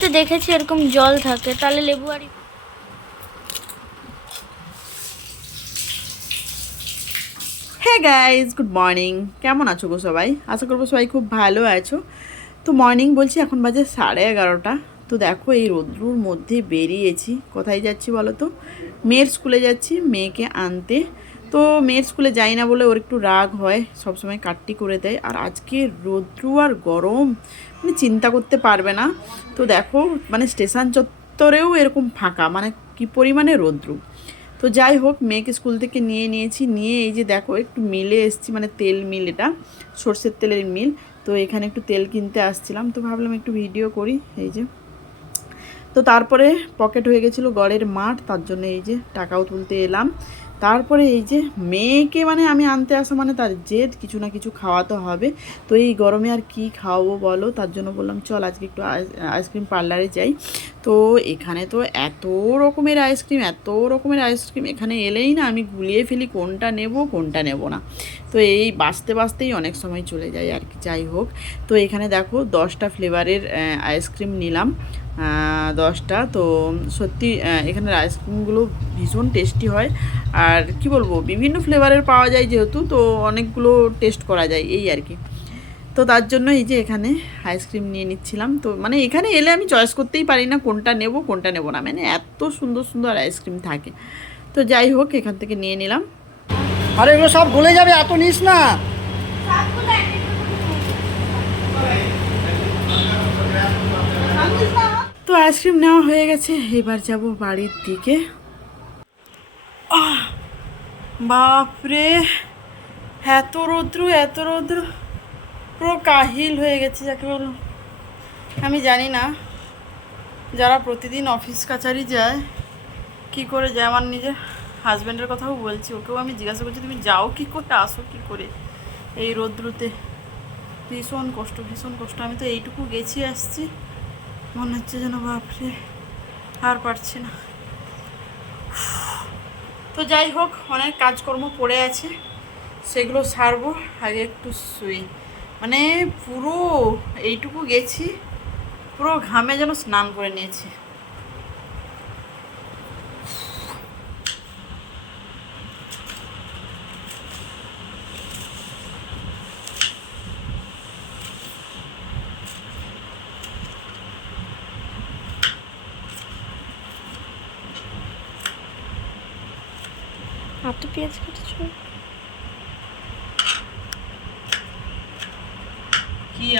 তো দেখেছি এরকম জল থাকে, তাহলে লেবু আর হে গাইজ গুড মর্নিং কেমন আছো গো সবাই? আশা করব সবাই খুব ভালো আছো। তো মর্নিং বলছি, এখন বাজে সাড়ে এগারোটা। তো দেখো, এই রোদ্রুর মধ্যে বেরিয়েছি। কোথায় যাচ্ছি বলো তো? মেয়ের স্কুলে যাচ্ছি, মেয়েকে আনতে। তো মেয়ের স্কুলে যাই না বলে ওর একটু রাগ হয়, সবসময় কাটটি করে দেয়। আর আজকে রোদ্রু আর গরম মানে চিন্তা করতে পারবে না। তো দেখো মানে স্টেশন চত্বরেও এরকম ফাঁকা মানে কি পরিমাণে রোদ্রু। তো যাই হোক, মেয়েকে স্কুল থেকে নিয়ে নিয়েছি, নিয়ে এই যে দেখো, একটু মিলে এসেছি মানে তেল মিল এটা, সর্ষের তেলের মিল। তো এখানে একটু তেল কিনতে আসছিলাম, তো ভাবলাম একটু ভিডিও করি, এই যে। তো তারপরে পকেট হয়ে গেছিল গড়ের মাঠ, তার জন্য এই যে টাকাও তুলতে এলাম। তারপরে এই যে মেয়েকে মানে আমি আনতে আসা মানে তার জেদ কিছু না কিছু খাওয়াতে হবে। তো এই গরমে আর কি খাওয়াবো বলো? তার জন্য বললাম, চল আজকে একটু আইস- আইসক্রিম পার্লারে যাই। তো এখানে তো এত রকমের আইসক্রিম, এত রকমের আইসক্রিম এখানে এলেই না আমি গুলিয়ে ফেলি কোনটা নেব কোনটা নেব না। তো এই বাঁচতে বাঁচতেই অনেক সময় চলে যায় আর কি, যাই হোক। তো এখানে দেখো দশটা ফ্লেভারের আইসক্রিম নিলাম। দশটা। তো সত্যি এখানের আইসক্রিমগুলো ভীষণ টেস্টি হয়। আর কি বলব, বিভিন্ন ফ্লেভারের পাওয়া যায় যেহেতু, তো অনেকগুলো টেস্ট করা যায়, এই আর কি। তো তার জন্য এই যে এখানে আইসক্রিম নিয়ে নিচ্ছিলাম। তো মানে এখানে এলে আমি চয়েস করতেই পারি না কোনটা নেব কোনটা নেব না। মানে এত সুন্দর সুন্দর আইসক্রিম থাকে। তো যাই হোক এখান থেকে নিয়ে নিলাম। আরে এগুলো সব গলে যাবে এত নিস না। তো আইসক্রিম নেওয়া হয়ে গেছে এবার যাব বাড়ির দিকে। বাপরে এত রৌদ্র এত রৌদ্র। পুরো কাহিল হয়ে গেছে, যাকে বলো আমি জানি না। যারা প্রতিদিন অফিস কাছারি যায়, কি করে যায়, আমার নিজের হাজব্যান্ডের কথাও বলছি, ওকেও আমি জিজ্ঞাসা করছি, তুমি যাও কি করে আসো কি করে? এই রোদ্রুতে। ভীষণ কষ্ট ভীষণ কষ্ট। আমি তো এইটুকু গেছি, আসছি। মনে হচ্ছে যেন, বাপরে, আর পারছি না। তো যাই হোক, অনেক কাজকর্ম পড়ে আছে, সেগুলো সারবো, আগে একটু শুই। মানে পুরো এইটুকু গেছি পুরো ঘামে যেন স্নান করে নিয়েছি। আর তো পেঁয়াজ কেটেছো?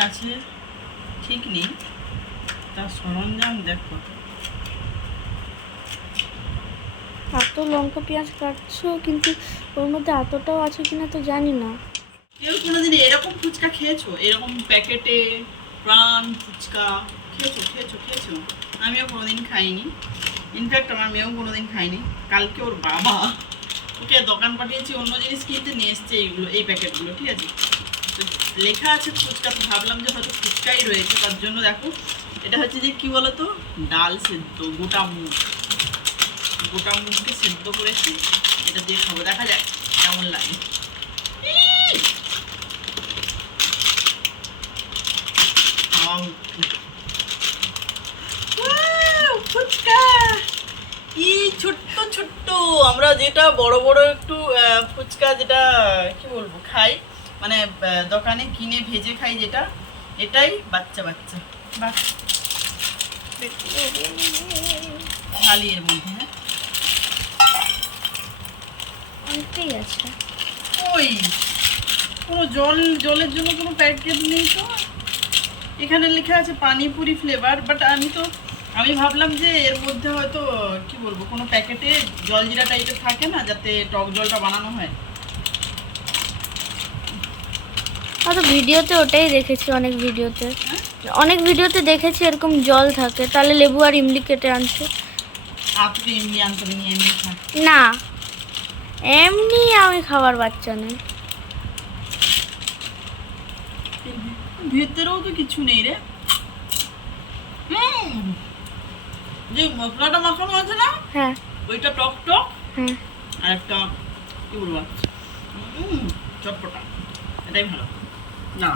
আছে ঠিক নেই। তার সরঞ্জাম দেখো এত লঙ্কা পেঁয়াজ কাটছো কিন্তু ওর মধ্যে এতটাও আছে কিনা তো জানি না। কেউ কোনোদিন এরকম ফুচকা খেয়েছো? এরকম প্যাকেটে প্রাণ ফুচকা খেয়েছো খেয়েছো খেয়েছো? আমিও কোনোদিন খাইনি। ইনফ্যাক্ট আমার মেয়েও কোনোদিন খাইনি কালকে ওর বাবা ওকে দোকান পাঠিয়েছি অন্য জিনিস কিনতে নিয়ে এসছে এইগুলো এই প্যাকেটগুলো ঠিক আছে? তো লেখা আছে ফুচকা তো ভাবলাম যে হয়তো ফুচকাই রয়েছে, তার জন্য দেখো। এটা হচ্ছে যে কি বলতো? ডাল সেদ্ধ, গোটা মুগ। গোটা মুগকে সেদ্ধ করেছি। এটা দিয়ে খাব। দেখা যাক কেমন লাগে। ফুচকা! কি ছোট্ট ছোট্ট। আমরা যেটা বড় বড় একটু ফুচকা যেটা, কি বলব, খাই। মানে দোকানে কিনে ভেজে খাই যেটা এটাই বাচ্চা বাচ্চা। বাহ। ঢালি এর মধ্যে হ্যাঁ? অনেকটাই আছে। ওই কোনো জল জলের জন্য কোনো প্যাকেট নেই তো? এখানে লেখা আছে পানিপুরি ফ্লেভার বাট আমি তো আমি ভাবলাম যে এর মধ্যে হয়তো কি বলব কোনো প্যাকেটে জলজিরা টাইপের থাকে না যাতে টক জলটা বানানো হয়। আর তো ভিডিওতে ওটাই দেখেছি অনেক ভিডিওতে? অনেক ভিডিওতে দেখেছি এরকম জল থাকে তাহলে লেবু আর ইমলি কেটে আনছে। না এমনি আমি খাবার বাচ্চা নই। ভেতরেও তো কিছু নেই রে। যে মশলাটা মাখানো আছে না হ্যাঁ। ওইটা টক টক হ্যাঁ। আর একটা কি বলব চটপটা এটাই ভালো। না।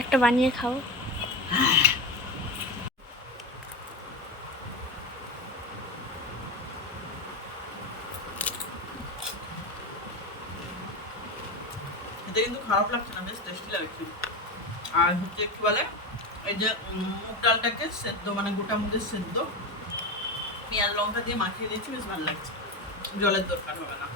একটা বানিয়ে খাও। কিন্তু খারাপ লাগছে বেশ আর হচ্ছে কি বলে যে মুগ ডালটাকে সেদ্ধ মানে গোটা সেদ্ধ দিয়ে মাখিয়ে দিয়েছি বেশ ভালো লাগছে। জলের দরকার হবে না।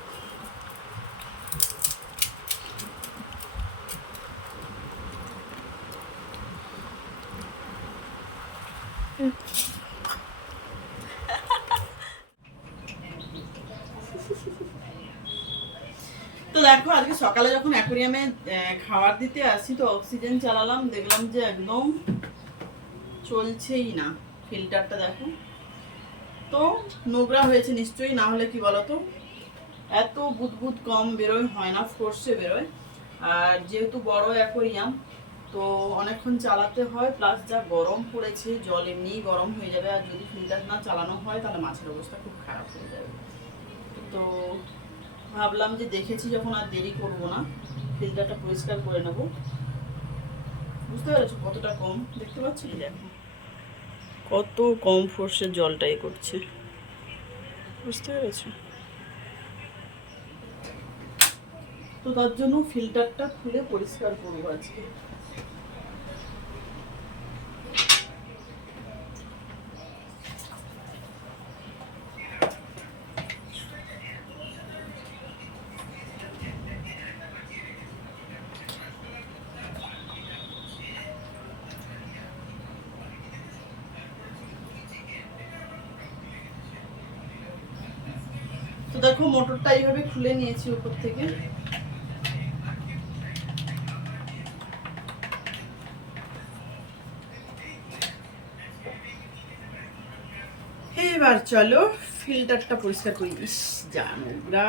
সকালে যখন অ্যাকোরিয়ামে খাবার দিতে আসি তো অক্সিজেন চালালাম, দেখলাম যে একদম চলছেই না ফিল্টারটা দেখো। তো নোংরা হয়েছে নিশ্চয়ই, না হলে কি বলতো? এত বুদবুদ কম বেরোয়, হয় না, ফোর্সে বেরোয়। আর যেহেতু বড় অ্যাকোরিয়াম, তো অনেকক্ষণ চালাতে হয়, প্লাস যা গরম পড়েছে, জল এমনিই গরম হয়ে যাবে, আর যদি ফিল্টার না চালানো হয়, তাহলে মাছের অবস্থা খুব খারাপ হয়ে যাবে। তো ভাবলাম যে দেখেছি যখন আর দেরি করব না ফিল্টারটা পরিষ্কার করে নেব। বুঝতে পেরেছ কতটা কম? দেখতে পাচ্ছি দেখো। কত কম ফোর্সে জলটাই করছে। বুঝতে পেরেছ? তো তার জন্য ফিল্টারটা খুলে পরিষ্কার করব আজকে। দেখো মোটরটা এইভাবে খুলে নিয়েছি উপর থেকে। এবার চলো ফিল্টারটা পরিষ্কার করি। নোংরা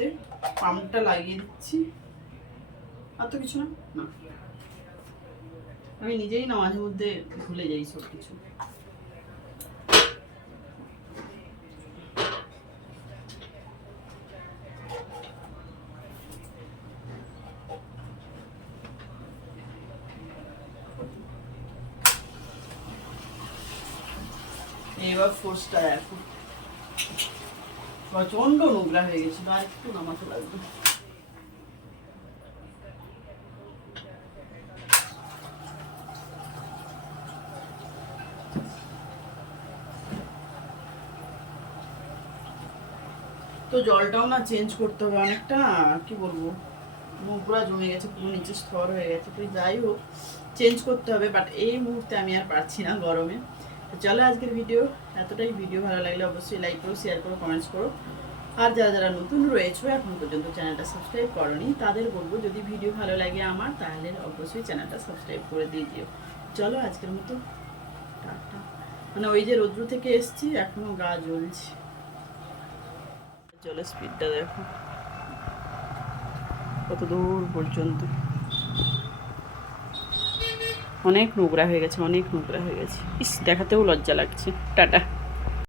এটার পাম্পটা লাগিয়ে দিচ্ছি। আর তো কিছু না? না। আমি নিজেই না মাঝে মধ্যে ভুলে যাই সব কিছু এবার ফোর্সটা দেখো। প্রচণ্ড নোংরা হয়ে গেছিল, আর একটু নামাতে লাগবে তো জলটাও না চেঞ্জ করতে হবে অনেকটা কি বলব? নোংরা জমে গেছে, পুরো নিচে স্তর হয়ে গেছে। তো যাই হোক, চেঞ্জ করতে হবে বাট এই মুহূর্তে আমি আর পারছি না গরমে। তো চলো আজকের ভিডিও এতটাই ভিডিও ভালো লাগলে অবশ্যই লাইক করো শেয়ার করো কমেন্টস করো। আর যারা যারা নতুন রয়েছে, এখন পর্যন্ত চ্যানেলটা সাবস্ক্রাইব করনি, তাদের বলব যদি ভিডিও ভালো লাগে আমার, তাহলে অবশ্যই চ্যানেলটা সাবস্ক্রাইব করে দিয়ে দিও। চলো আজকের মতো, টাটা। মানে ওই যে রৌদ্র থেকে এসছি, এখনও গা জ্বলছে। জলের স্পিডটা দেখো। কত দূর পর্যন্ত। অনেক নোংরা হয়ে গেছে অনেক নোংরা হয়ে গেছে। ইস দেখাতেও লজ্জা লাগছে। টাটা।